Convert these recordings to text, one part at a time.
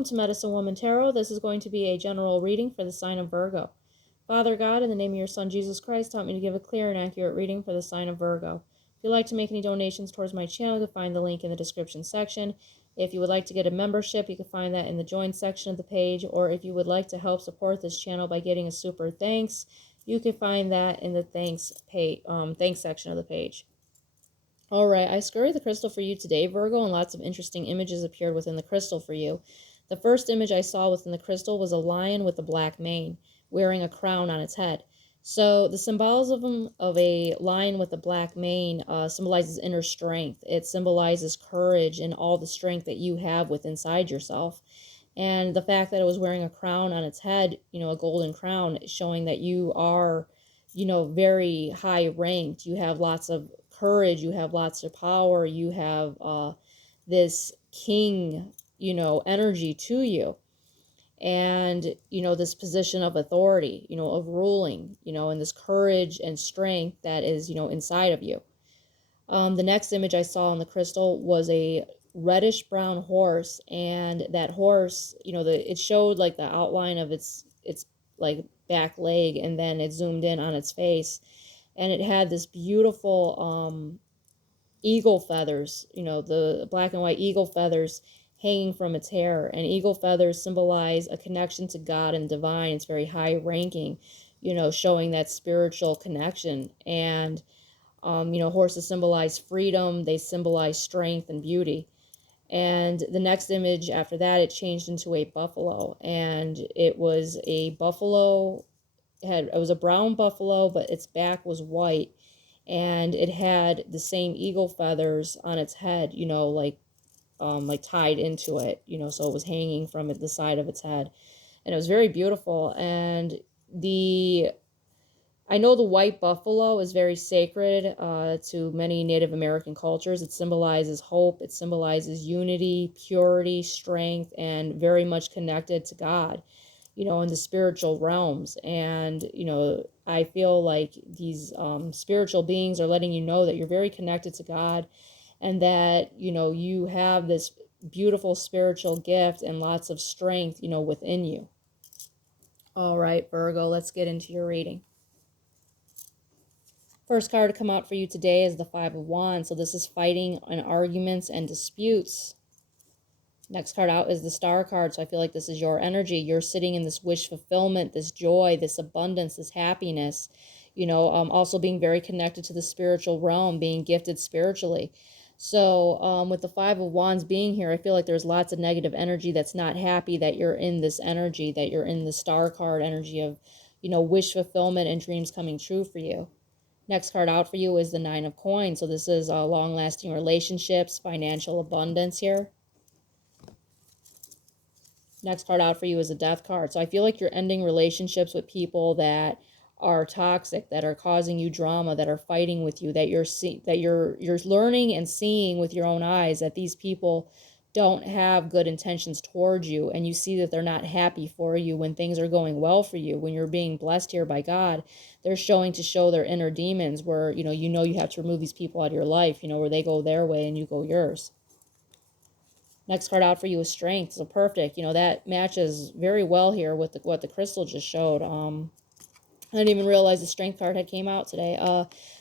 welcome to Medicine Woman Tarot. This is going to be a general reading for the sign of Virgo. Father God, in the name of your Son Jesus Christ, help me to give a clear and accurate reading for the sign of Virgo. If you'd like to make any donations towards my channel, you can find the link in the description section. If you would like to get a membership, you can find that in the join section of the page, or if you would like to help support this channel by getting a super thanks, you can find that in the thanks section of the page. All right, I scurried the crystal for you today, Virgo, and lots of interesting images appeared within the crystal for you. The first image I saw within the crystal was a lion with a black mane, wearing a crown on its head. So the symbolism of a lion with a black mane symbolizes inner strength. It symbolizes courage and all the strength that you have within inside yourself. And the fact that it was wearing a crown on its head, a golden crown, showing that you are, very high ranked. You have lots of courage, you have lots of power, you have this king, energy to you. And, this position of authority, of ruling, and this courage and strength that is, inside of you. The next image I saw in the crystal was a reddish brown horse, and that horse, it showed like the outline of its like back leg, and then it zoomed in on its face, and it had this beautiful eagle feathers, the black and white eagle feathers hanging from its hair. And eagle feathers symbolize a connection to God and divine. It's very high ranking, showing that spiritual connection. And horses symbolize freedom, they symbolize strength and beauty. And the next image after that, it changed into a buffalo, and it was a buffalo, it was a brown buffalo, but its back was white, and it had the same eagle feathers on its head, like tied into it, so it was hanging from the side of its head, and it was very beautiful. And I know the white buffalo is very sacred to many Native American cultures. It symbolizes hope, it symbolizes unity, purity, strength, and very much connected to God, in the spiritual realms. And, I feel like these spiritual beings are letting you know that you're very connected to God, and that, you have this beautiful spiritual gift and lots of strength, within you. All right, Virgo, let's get into your reading. First card to come out for you today is the Five of Wands. So this is fighting and arguments and disputes. Next card out is the Star card. So I feel like this is your energy. You're sitting in this wish fulfillment, this joy, this abundance, this happiness. Also being very connected to the spiritual realm, being gifted spiritually. So with the Five of Wands being here, I feel like there's lots of negative energy that's not happy that you're in this energy, that you're in the Star card energy of, wish fulfillment and dreams coming true for you. Next card out for you is the Nine of Coins. So this is long-lasting relationships, financial abundance here. Next card out for you is the Death card. So I feel like you're ending relationships with people that are toxic, that are causing you drama, that are fighting with you, that you're learning and seeing with your own eyes that these people don't have good intentions towards you, and you see that they're not happy for you when things are going well for you, when you're being blessed here by God. They're showing to show their inner demons, where you have to remove these people out of your life, where they go their way and you go yours. Next card out for you is Strength. So perfect, that matches very well here with what the crystal just showed. I didn't even realize the Strength card had came out today.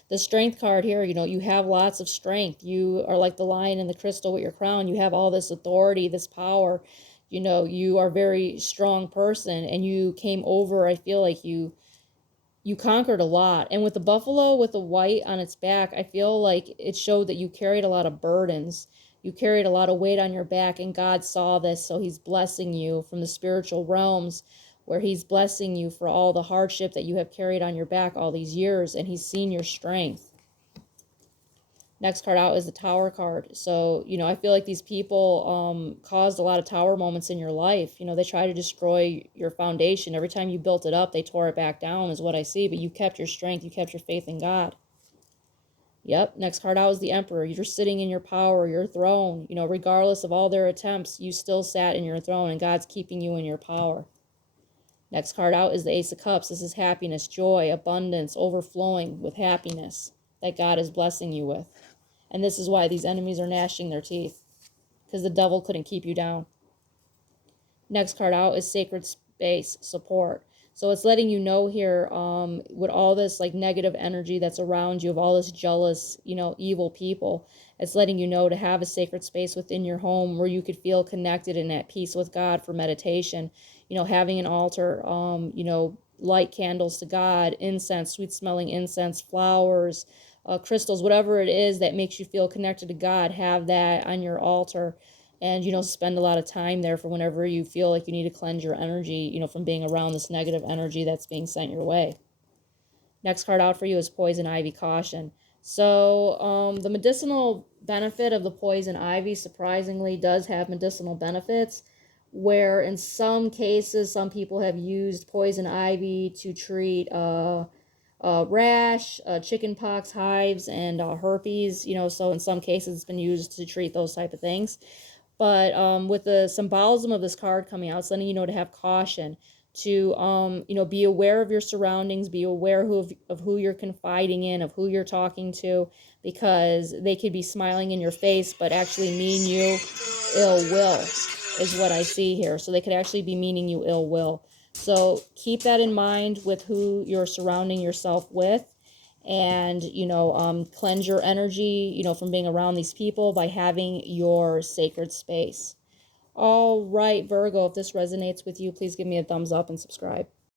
The Strength card here, you have lots of strength. You are like the lion in the crystal with your crown. You have all this authority, this power. You are a very strong person, and you came over, I feel like you conquered a lot. And with the buffalo with the white on its back, I feel like it showed that you carried a lot of burdens. You carried a lot of weight on your back, and God saw this, so he's blessing you from the spiritual realms, where he's blessing you for all the hardship that you have carried on your back all these years, and he's seen your strength. Next card out is the Tower card. So, I feel like these people caused a lot of tower moments in your life. They try to destroy your foundation. Every time you built it up, they tore it back down, is what I see. But you kept your strength. You kept your faith in God. Yep, next card out is the Emperor. You're sitting in your power, your throne. Regardless of all their attempts, you still sat in your throne, and God's keeping you in your power. Next card out is the Ace of Cups. This is happiness, joy, abundance, overflowing with happiness that God is blessing you with. And this is why these enemies are gnashing their teeth, because the devil couldn't keep you down. Next card out is Sacred Space Support. So it's letting you know here, with all this like negative energy that's around you, of all this jealous, evil people, it's letting you know to have a sacred space within your home where you could feel connected and at peace with God for meditation. Having an altar, light candles to God, incense, sweet smelling incense, flowers, crystals, whatever it is that makes you feel connected to God, have that on your altar. And spend a lot of time there for whenever you feel like you need to cleanse your energy, from being around this negative energy that's being sent your way. Next card out for you is Poison Ivy Caution. So the medicinal benefit of the poison ivy surprisingly does have medicinal benefits, where in some cases some people have used poison ivy to treat rash, chicken pox, hives, and herpes. So in some cases it's been used to treat those type of things. But with the symbolism of this card coming out, it's letting you know to have caution, to be aware of your surroundings, be aware of who you're confiding in, of who you're talking to, because they could be smiling in your face but actually mean you ill will, is what I see here. So they could actually be meaning you ill will. So keep that in mind with who you're surrounding yourself with. And cleanse your energy from being around these people by having your sacred space. All right, Virgo, if this resonates with you, please give me a thumbs up and subscribe.